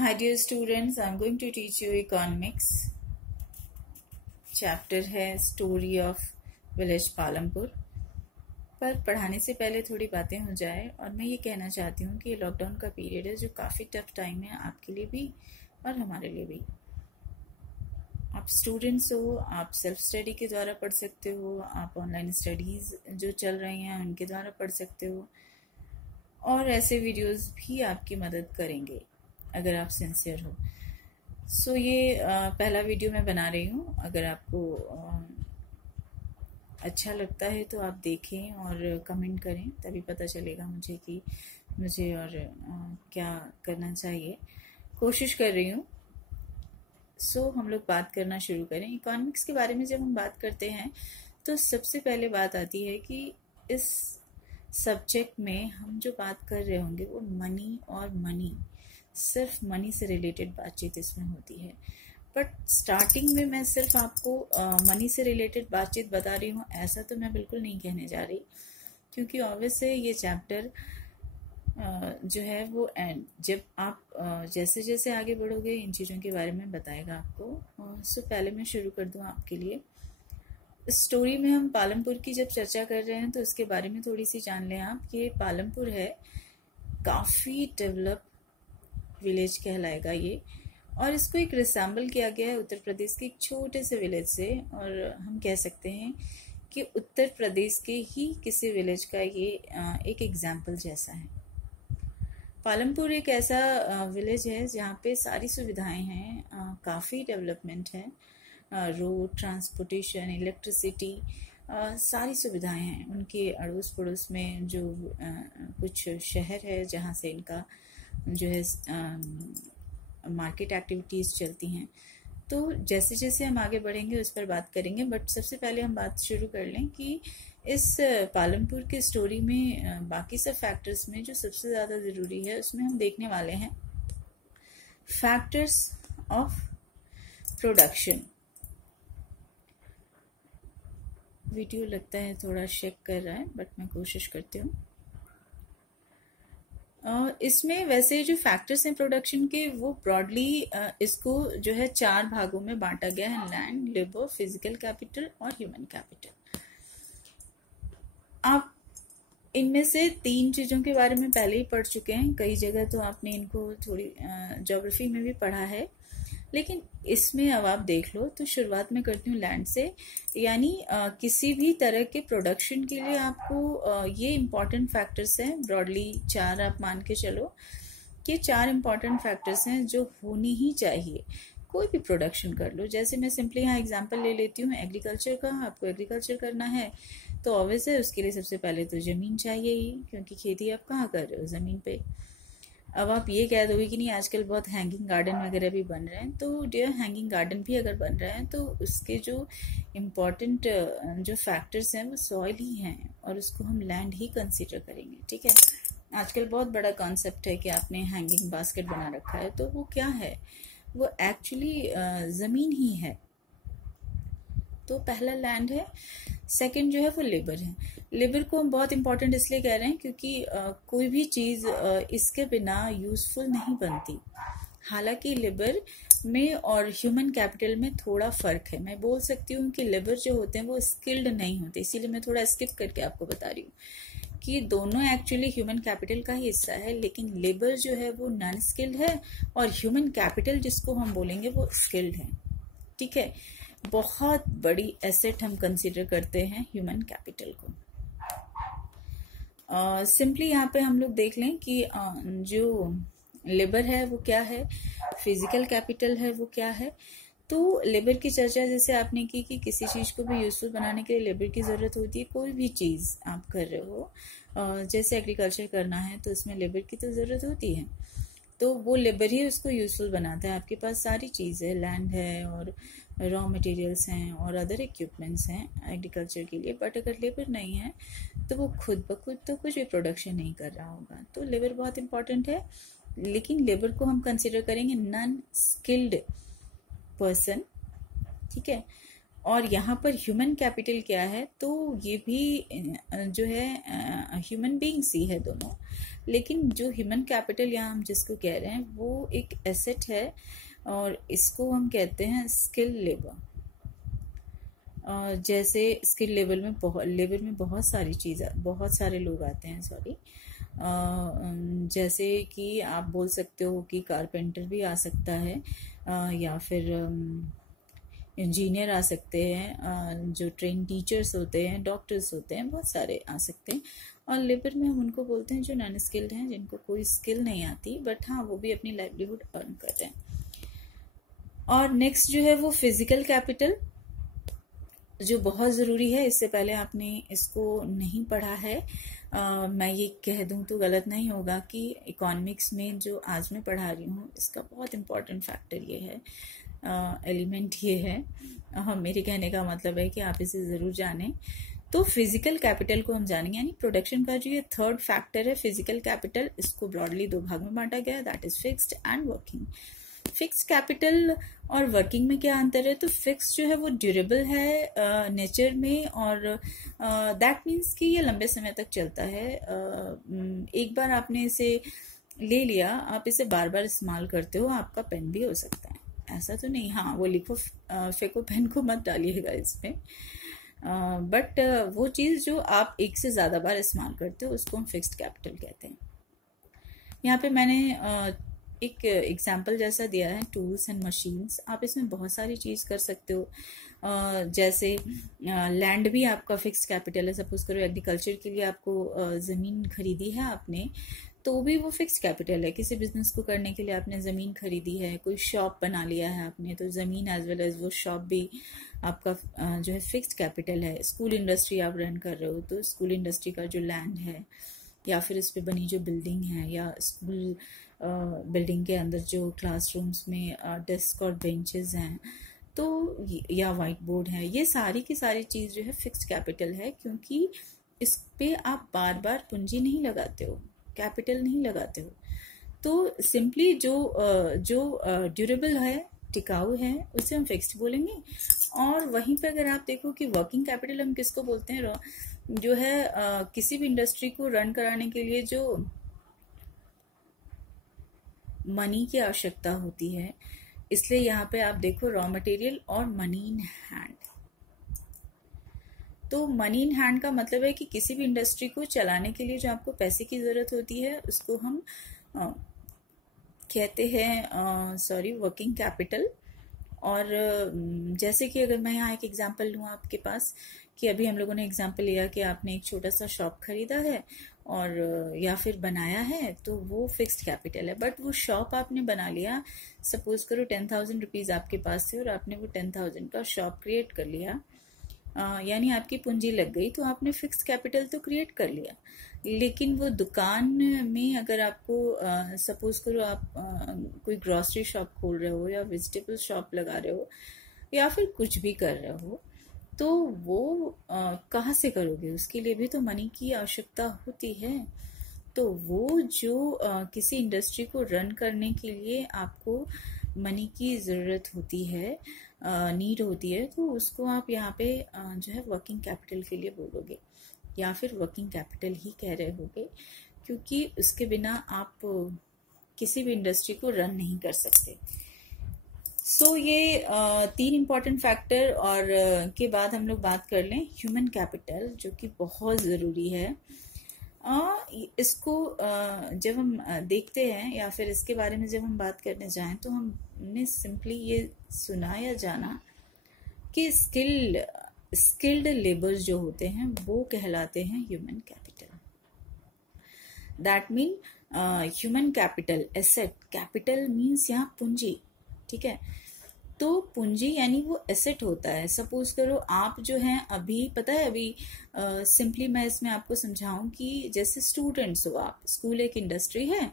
Hi dear students, I'm going to teach you economics. Chapter है story of village Palampur. पर पढ़ाने से पहले थोड़ी बातें हो जाए और मैं ये कहना चाहती हूँ कि लॉकडाउन का पीरियड है जो काफ़ी टफ टाइम है आपके लिए भी और हमारे लिए भी। आप स्टूडेंट्स हो, आप सेल्फ स्टडी के द्वारा पढ़ सकते हो, आप ऑनलाइन स्टडीज़ जो चल रही हैं उनके द्वारा पढ़ सकते हो और ऐसे वीडियोस भी आपकी मदद करेंगे अगर आप सिंसियर हो। सो ये पहला वीडियो मैं बना रही हूँ। अगर आपको अच्छा लगता है तो आप देखें और कमेंट करें, तभी पता चलेगा मुझे कि मुझे और क्या करना चाहिए। कोशिश कर रही हूँ। सो हम लोग बात करना शुरू करें। इकोनॉमिक्स के बारे में जब हम बात करते हैं तो सबसे पहले बात आती है कि इस सब्जेक्ट में हम जो बात कर रहे होंगे वो मनी और मनी, सिर्फ मनी से रिलेटेड बातचीत इसमें होती है। बट स्टार्टिंग में मैं सिर्फ आपको मनी से रिलेटेड बातचीत बता रही हूँ ऐसा तो मैं बिल्कुल नहीं कहने जा रही, क्योंकि ऑब्वियस है ये चैप्टर जो है वो जब आप जैसे जैसे आगे बढ़ोगे इन चीज़ों के बारे में बताएगा आपको। सो पहले मैं शुरू कर दूँ आपके लिए। स्टोरी में हम पालमपुर की जब चर्चा कर रहे हैं तो इसके बारे में थोड़ी सी जान लें आप कि पालमपुर है काफ़ी डेवलप विलेज कहलाएगा ये, और इसको एक रिसैम्बल किया गया है उत्तर प्रदेश के एक छोटे से विलेज से, और हम कह सकते हैं कि उत्तर प्रदेश के ही किसी विलेज का ये एक एग्जाम्पल जैसा है। पालमपुर एक ऐसा विलेज है जहाँ पे सारी सुविधाएं हैं, काफ़ी डेवलपमेंट है, रोड, ट्रांसपोर्टेशन, इलेक्ट्रिसिटी, सारी सुविधाएं हैं। उनके अड़ोस पड़ोस में जो कुछ शहर है जहाँ से इनका जो है मार्केट एक्टिविटीज़ चलती हैं। तो जैसे जैसे हम आगे बढ़ेंगे उस पर बात करेंगे, बट सबसे पहले हम बात शुरू कर लें कि इस पालमपुर के स्टोरी में बाकी सब फैक्टर्स में जो सबसे ज़्यादा ज़रूरी है उसमें हम देखने वाले हैं फैक्टर्स ऑफ प्रोडक्शन। वीडियो लगता है थोड़ा शेक कर रहा है, बट मैं कोशिश करती हूँ। इसमें वैसे जो फैक्टर्स हैं प्रोडक्शन के वो ब्रॉडली इसको जो है 4 भागों में बांटा गया है: लैंड, लेबर, फिजिकल कैपिटल और ह्यूमन कैपिटल। आप इनमें से 3 चीज़ों के बारे में पहले ही पढ़ चुके हैं, कई जगह तो आपने इनको थोड़ी ज्योग्राफी में भी पढ़ा है, लेकिन इसमें अब आप देख लो। तो शुरुआत में करती हूँ लैंड से, यानी किसी भी तरह के प्रोडक्शन के लिए आपको ये इम्पॉर्टेंट फैक्टर्स हैं, ब्रॉडली 4 आप मान के चलो कि 4 इम्पॉर्टेंट फैक्टर्स हैं जो होनी ही चाहिए। कोई भी प्रोडक्शन कर लो, जैसे मैं सिंपली यहाँ एग्जांपल ले लेती हूँ एग्रीकल्चर का। आपको एग्रीकल्चर करना है तो ऑब्वियस है उसके लिए सबसे पहले तो ज़मीन चाहिए ही, क्योंकि खेती आप कहाँ कर रहे हो, ज़मीन पे। अब आप ये कह दोगे कि नहीं आजकल बहुत हैंगिंग गार्डन वगैरह भी बन रहे हैं, तो डियर हैंगिंग गार्डन भी अगर बन रहे हैं तो उसके जो इम्पोर्टेंट जो फैक्टर्स हैं वो सॉइल ही हैं, और उसको हम लैंड ही कंसीडर करेंगे। ठीक है, आजकल बहुत बड़ा कॉन्सेप्ट है कि आपने हैंगिंग बास्केट बना रखा है, तो वो क्या है, वो एक्चुअली ज़मीन ही है। तो पहला लैंड है। सेकंड जो है वो लेबर है। लेबर को हम बहुत इंपॉर्टेंट इसलिए कह रहे हैं क्योंकि कोई भी चीज़ इसके बिना यूज़फुल नहीं बनती। हालांकि लेबर में और ह्यूमन कैपिटल में थोड़ा फ़र्क है। मैं बोल सकती हूँ कि लेबर जो होते हैं वो स्किल्ड नहीं होते, इसीलिए मैं थोड़ा स्किप करके आपको बता रही हूँ कि दोनों एक्चुअली ह्यूमन कैपिटल का ही हिस्सा है, लेकिन लेबर जो है वो नॉन स्किल्ड है और ह्यूमन कैपिटल जिसको हम बोलेंगे वो स्किल्ड है। ठीक है, बहुत बड़ी एसेट हम कंसीडर करते हैं ह्यूमन कैपिटल को। सिंपली यहाँ पे हम लोग देख लें कि जो लेबर है वो क्या है, फिजिकल कैपिटल है वो क्या है। तो लेबर की चर्चा जैसे आपने की कि किसी चीज़ को भी यूजफुल बनाने के लिए लेबर की ज़रूरत होती है। कोई भी चीज़ आप कर रहे हो, जैसे एग्रीकल्चर करना है तो उसमें लेबर की तो ज़रूरत होती है, तो वो लेबर ही उसको यूजफुल बनाता है। आपके पास सारी चीज़ है, लैंड है और रॉ मटेरियल्स हैं और अदर इक्विपमेंट्स हैं एग्रीकल्चर के लिए, बट अगर लेबर नहीं है तो वो खुद ब खुद तो कुछ भी प्रोडक्शन नहीं कर रहा होगा। तो लेबर बहुत इंपॉर्टेंट है, लेकिन लेबर को हम कंसिडर करेंगे नॉन स्किल्ड पर्सन। ठीक है, और यहाँ पर ह्यूमन कैपिटल क्या है, तो ये भी जो है ह्यूमन बीइंग्स ही है दोनों, लेकिन जो ह्यूमन कैपिटल यहाँ हम जिसको कह रहे हैं वो एक एसेट है, और इसको हम कहते हैं स्किल लेबर। जैसे स्किल लेवल में बहुत सारी चीज़ें, बहुत सारे लोग आते हैं, सॉरी, जैसे कि आप बोल सकते हो कि कारपेंटर भी आ सकता है, या फिर इंजीनियर आ सकते हैं, जो ट्रेन टीचर्स होते हैं, डॉक्टर्स होते हैं, बहुत सारे आ सकते हैं। और लेबर में हम उनको बोलते हैं जो नॉन स्किल्ड हैं, जिनको कोई स्किल नहीं आती, बट हाँ वो भी अपनी लाइवलीहुड अर्न कर रहे हैं। और नेक्स्ट जो है वो फिजिकल कैपिटल, जो बहुत ज़रूरी है। इससे पहले आपने इसको नहीं पढ़ा है, मैं ये कह दूं तो गलत नहीं होगा कि इकोनॉमिक्स में जो आज मैं पढ़ा रही हूँ इसका बहुत इम्पॉर्टेंट फैक्टर ये है, एलिमेंट ये है। मेरे कहने का मतलब है कि आप इसे ज़रूर जानें। तो फिजिकल कैपिटल को हम जानेंगे, यानी प्रोडक्शन का जो ये थर्ड फैक्टर है फिजिकल कैपिटल, इसको ब्रॉडली दो भाग में बांटा गया है, that is fixed and working. Fixed capital और वर्किंग में क्या अंतर है, तो फिक्स जो है वो ड्यूरेबल है नेचर में, और दैट मीन्स कि ये लंबे समय तक चलता है। एक बार आपने इसे ले लिया, आप इसे बार बार इस्तेमाल करते हो, आपका पेन भी हो सकता है, ऐसा तो नहीं, हाँ वो लिखो फेंको पेन को मत डालिएगा इसमें, बट वो चीज़ जो आप एक से ज़्यादा बार इस्तेमाल करते हो उसको हम फिक्स्ड कैपिटल कहते हैं। यहाँ पे मैंने एक एग्जाम्पल जैसा दिया है, टूल्स एंड मशीन्स, आप इसमें बहुत सारी चीज़ कर सकते हो। जैसे लैंड भी आपका फिक्स्ड कैपिटल है, सपोज करो एग्रीकल्चर के लिए आपको ज़मीन खरीदी है आपने, तो भी वो फिक्स्ड कैपिटल है। किसी बिजनेस को करने के लिए आपने ज़मीन खरीदी है, कोई शॉप बना लिया है आपने, तो ज़मीन एज वेल एज वो शॉप भी आपका जो है फिक्स्ड कैपिटल है। स्कूल इंडस्ट्री आप रन कर रहे हो, तो स्कूल इंडस्ट्री का जो लैंड है, या फिर इस पे बनी जो बिल्डिंग है, या स्कूल बिल्डिंग के अंदर जो क्लासरूम्स में डेस्क और बेंचेस हैं, तो या वाइट बोर्ड है, ये सारी की सारी चीज़ जो है फिक्स्ड कैपिटल है, क्योंकि इस पे आप बार बार पूंजी नहीं लगाते हो, कैपिटल नहीं लगाते हो। तो सिंपली जो ड्यूरेबल है, टिकाऊ है, उसे हम फिक्स्ड बोलेंगे। और वहीं पे अगर आप देखो कि वर्किंग कैपिटल हम किसको बोलते हैं, जो है किसी भी इंडस्ट्री को रन कराने के लिए जो मनी की आवश्यकता होती है, इसलिए यहाँ पे आप देखो रॉ मटेरियल और मनी इन हैंड। तो मनी इन हैंड का मतलब है कि किसी भी इंडस्ट्री को चलाने के लिए जो आपको पैसे की जरूरत होती है उसको हम कहते हैं वर्किंग कैपिटल। और जैसे कि अगर मैं यहाँ एक एग्जांपल लूँ आपके पास, कि अभी हम लोगों ने एग्जांपल लिया कि आपने एक छोटा सा शॉप खरीदा है और या फिर बनाया है, तो वो फिक्स्ड कैपिटल है। बट वो शॉप आपने बना लिया, सपोज करो 10,000 रुपीज़ आपके पास थे और आपने वो 10,000 का शॉप क्रिएट कर लिया, यानी आपकी पूंजी लग गई, तो आपने फिक्स्ड कैपिटल तो क्रिएट कर लिया। लेकिन वो दुकान में अगर आपको सपोज करो आप कोई ग्रॉसरी शॉप खोल रहे हो, या वेजिटेबल शॉप लगा रहे हो, या फिर कुछ भी कर रहे हो, तो वो कहाँ से करोगे, उसके लिए भी तो मनी की आवश्यकता होती है। तो वो जो किसी इंडस्ट्री को रन करने के लिए आपको मनी की ज़रूरत होती है, नीड होती है, तो उसको आप यहाँ पे जो है वर्किंग कैपिटल के लिए बोलोगे, या फिर वर्किंग कैपिटल ही कह रहे होगे, क्योंकि उसके बिना आप किसी भी इंडस्ट्री को रन नहीं कर सकते। सो ये 3 इम्पॉर्टेंट फैक्टर, और के बाद हम लोग बात कर लें ह्यूमन कैपिटल, जो कि बहुत ज़रूरी है। इसको जब हम देखते हैं, या फिर इसके बारे में जब हम बात करने जाएं, तो हमने सिंपली ये सुना या जाना कि स्किल्ड लेबर्स जो होते हैं वो कहलाते हैं human capital. That mean human capital asset, capital means यहाँ पूंजी, ठीक है। तो पूंजी यानी वो एसेट होता है। सपोज करो आप जो हैं अभी, पता है अभी सिंपली मैं इसमें आपको समझाऊं कि जैसे स्टूडेंट्स हो आप, स्कूल एक इंडस्ट्री है,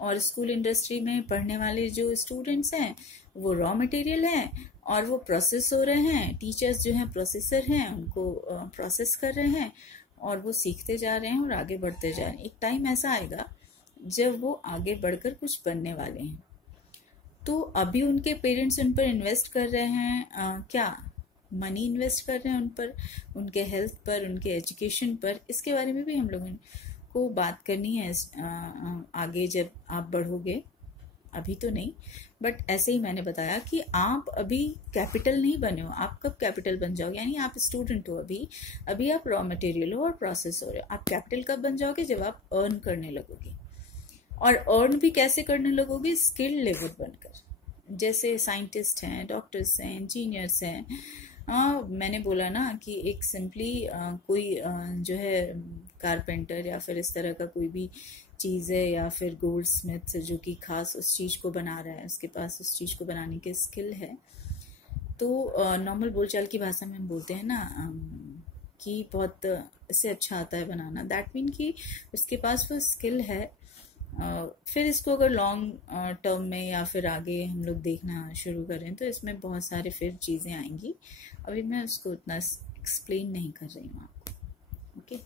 और स्कूल इंडस्ट्री में पढ़ने वाले जो स्टूडेंट्स हैं वो रॉ मटेरियल हैं, और वो प्रोसेस हो रहे हैं, टीचर्स जो हैं प्रोसेसर हैं, उनको प्रोसेस कर रहे हैं, और वो सीखते जा रहे हैं और आगे बढ़ते जा रहे हैं। एक टाइम ऐसा आएगा जब वो आगे बढ़कर कुछ बनने वाले हैं, तो अभी उनके पेरेंट्स उन पर इन्वेस्ट कर रहे हैं क्या, मनी इन्वेस्ट कर रहे हैं उन पर, उनके हेल्थ पर, उनके एजुकेशन पर, इसके बारे में भी हम लोगों को बात करनी है आगे जब आप बढ़ोगे। अभी तो नहीं, बट ऐसे ही मैंने बताया कि आप अभी कैपिटल नहीं बने हो। आप कब कैपिटल बन जाओगे, यानी आप स्टूडेंट हो अभी आप रॉ मटेरियल हो और प्रोसेस हो रहे हो। आप कैपिटल कब बन जाओगे, जब आप अर्न करने लगोगे। और अर्न भी कैसे करने लगोगे, स्किल्ड लेबर बनकर। जैसे साइंटिस्ट हैं, डॉक्टर्स हैं, इंजीनियर्स हैं। मैंने बोला ना कि एक सिंपली कोई जो है कारपेंटर या फिर इस तरह का कोई भी चीज़ है, या फिर गोल्ड स्मिथ जो कि खास उस चीज़ को बना रहा है, उसके पास उस चीज़ को बनाने के स्किल है। तो नॉर्मल बोलचाल की भाषा में हम बोलते हैं ना कि बहुत इससे अच्छा आता है बनाना, दैट मीन कि उसके पास वो स्किल है। फिर इसको अगर लॉन्ग टर्म में या फिर आगे हम लोग देखना शुरू करें तो इसमें बहुत सारे फिर चीज़ें आएंगी। अभी मैं उसको उतना एक्सप्लेन नहीं कर रही हूँ आपको। ओके,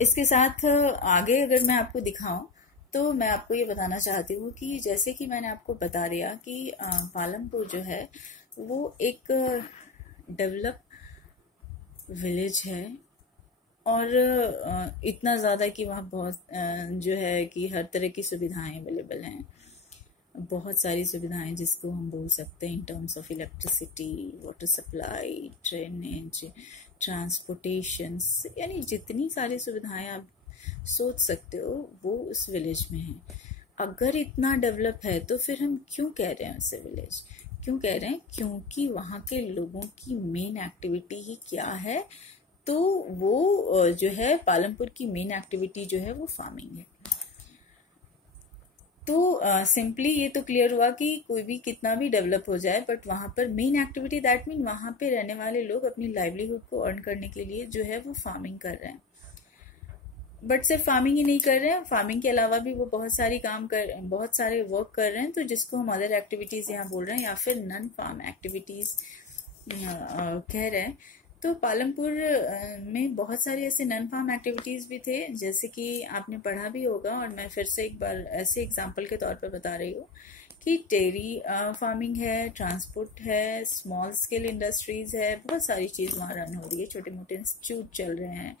इसके साथ आगे अगर मैं आपको दिखाऊं तो मैं आपको ये बताना चाहती हूँ कि जैसे कि मैंने आपको बता दिया कि पालमपुर जो है वो एक डेवलप विलेज है, और इतना ज़्यादा कि वहाँ बहुत जो है कि हर तरह की सुविधाएं अवेलेबल हैं। बहुत सारी सुविधाएं जिसको हम बोल सकते हैं in terms of electricity, water supply, drainage, transportation, यानी जितनी सारी सुविधाएं आप सोच सकते हो वो उस विलेज में है। अगर इतना डेवलप है तो फिर हम क्यों कह रहे हैं उसे विलेज? क्यों कह रहे हैं? क्योंकि वहाँ के लोगों की मेन एक्टिविटी ही क्या है, तो वो जो है पालमपुर की मेन एक्टिविटी जो है वो फार्मिंग है। तो सिंपली ये तो क्लियर हुआ कि कोई भी कितना भी डेवलप हो जाए, बट वहाँ पर मेन एक्टिविटी, दैट मीन वहाँ पे रहने वाले लोग अपनी लाइवलीहुड को अर्न करने के लिए जो है वो फार्मिंग कर रहे हैं। बट सिर्फ फार्मिंग ही नहीं कर रहे हैं, फार्मिंग के अलावा भी वो बहुत सारे वर्क कर रहे हैं, तो जिसको हम अदर एक्टिविटीज यहाँ बोल रहे हैं या फिर नॉन फार्म एक्टिविटीज कह रहे हैं। तो पालमपुर में बहुत सारे ऐसे नॉन फार्म एक्टिविटीज भी थे, जैसे कि आपने पढ़ा भी होगा, और मैं फिर से एक बार ऐसे एग्जांपल के तौर पर बता रही हूँ कि डेयरी फार्मिंग है, ट्रांसपोर्ट है, स्मॉल स्केल इंडस्ट्रीज है, बहुत सारी चीज वहाँ रन हो रही है, छोटे मोटे इंस्टीट्यूट चल रहे हैं,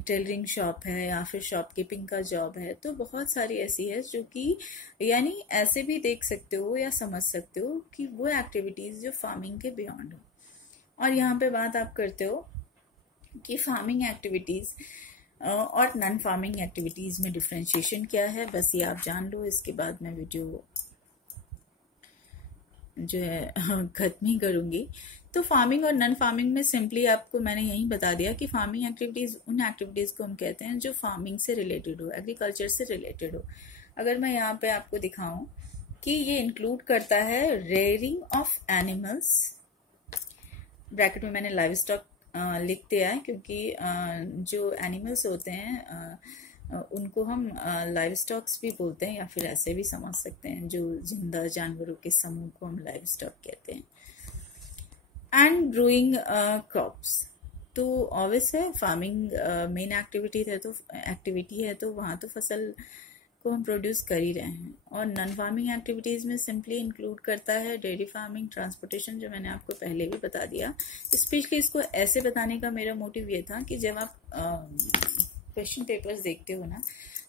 टेलरिंग शॉप है या फिर शॉपकीपिंग का जॉब है। तो बहुत सारी ऐसी है जो कि यानी ऐसे भी देख सकते हो या समझ सकते हो कि वो एक्टिविटीज जो फार्मिंग के बियॉन्ड हो। और यहाँ पे बात आप करते हो कि फार्मिंग एक्टिविटीज और नॉन फार्मिंग एक्टिविटीज में डिफरेंशिएशन क्या है, बस ये आप जान लो। इसके बाद मैं वीडियो जो है खत्म ही करूंगी। तो फार्मिंग और नॉन फार्मिंग में सिंपली आपको मैंने यही बता दिया कि फार्मिंग एक्टिविटीज उन एक्टिविटीज को हम कहते हैं जो फार्मिंग से रिलेटेड हो, एग्रीकल्चर से रिलेटेड हो। अगर मैं यहाँ पे आपको दिखाऊं कि ये इंक्लूड करता है रेयरिंग ऑफ एनिमल्स, ब्रैकेट में मैंने लाइव स्टॉक लिख दिया है क्योंकि जो एनिमल्स होते हैं उनको हम लाइव स्टॉक्स भी बोलते हैं, या फिर ऐसे भी समझ सकते हैं, जो जिंदा जानवरों के समूह को हम लाइव स्टॉक कहते हैं। एंड ग्रोइंग क्रॉप्स, तो ऑब्वियस है फार्मिंग मेन एक्टिविटी है तो वहाँ तो फसल को हम प्रोड्यूस कर ही रहे हैं। और नॉन फार्मिंग एक्टिविटीज में सिंपली इंक्लूड करता है डेयरी फार्मिंग, ट्रांसपोर्टेशन, जो मैंने आपको पहले भी बता दिया। स्पेशली इसको ऐसे बताने का मेरा मोटिव ये था कि जब आप क्वेश्चन पेपर्स देखते हो ना,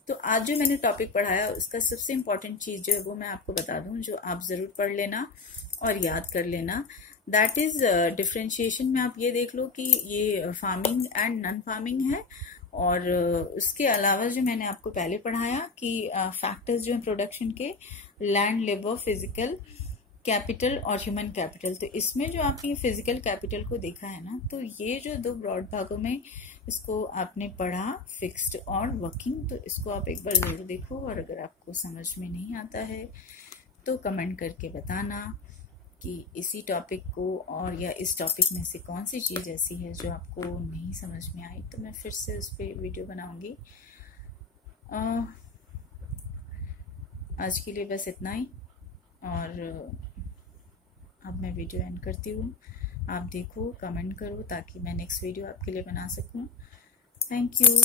तो आज जो मैंने टॉपिक पढ़ाया उसका सबसे इम्पोर्टेंट चीज जो है वो मैं आपको बता दूं, जो आप जरूर पढ़ लेना और याद कर लेना। दैट इज डिफ्रेंशिएशन में आप ये देख लो कि ये फार्मिंग एंड नॉन फार्मिंग है। और उसके अलावा जो मैंने आपको पहले पढ़ाया कि फैक्टर्स जो हैं प्रोडक्शन के, लैंड, लेबर, फिजिकल कैपिटल और ह्यूमन कैपिटल। तो इसमें जो आपने फिजिकल कैपिटल को देखा है ना, तो ये जो दो ब्रॉड भागों में इसको आपने पढ़ा, फिक्स्ड और वर्किंग। तो इसको आप एक बार जरूर देखो, और अगर आपको समझ में नहीं आता है तो कमेंट करके बताना कि इसी टॉपिक को और या इस टॉपिक में से कौन सी चीज़ ऐसी है जो आपको नहीं समझ में आई, तो मैं फिर से उस पर वीडियो बनाऊंगी। आज के लिए बस इतना ही, और अब मैं वीडियो एंड करती हूँ। आप देखो, कमेंट करो ताकि मैं नेक्स्ट वीडियो आपके लिए बना सकूँ। Thank you.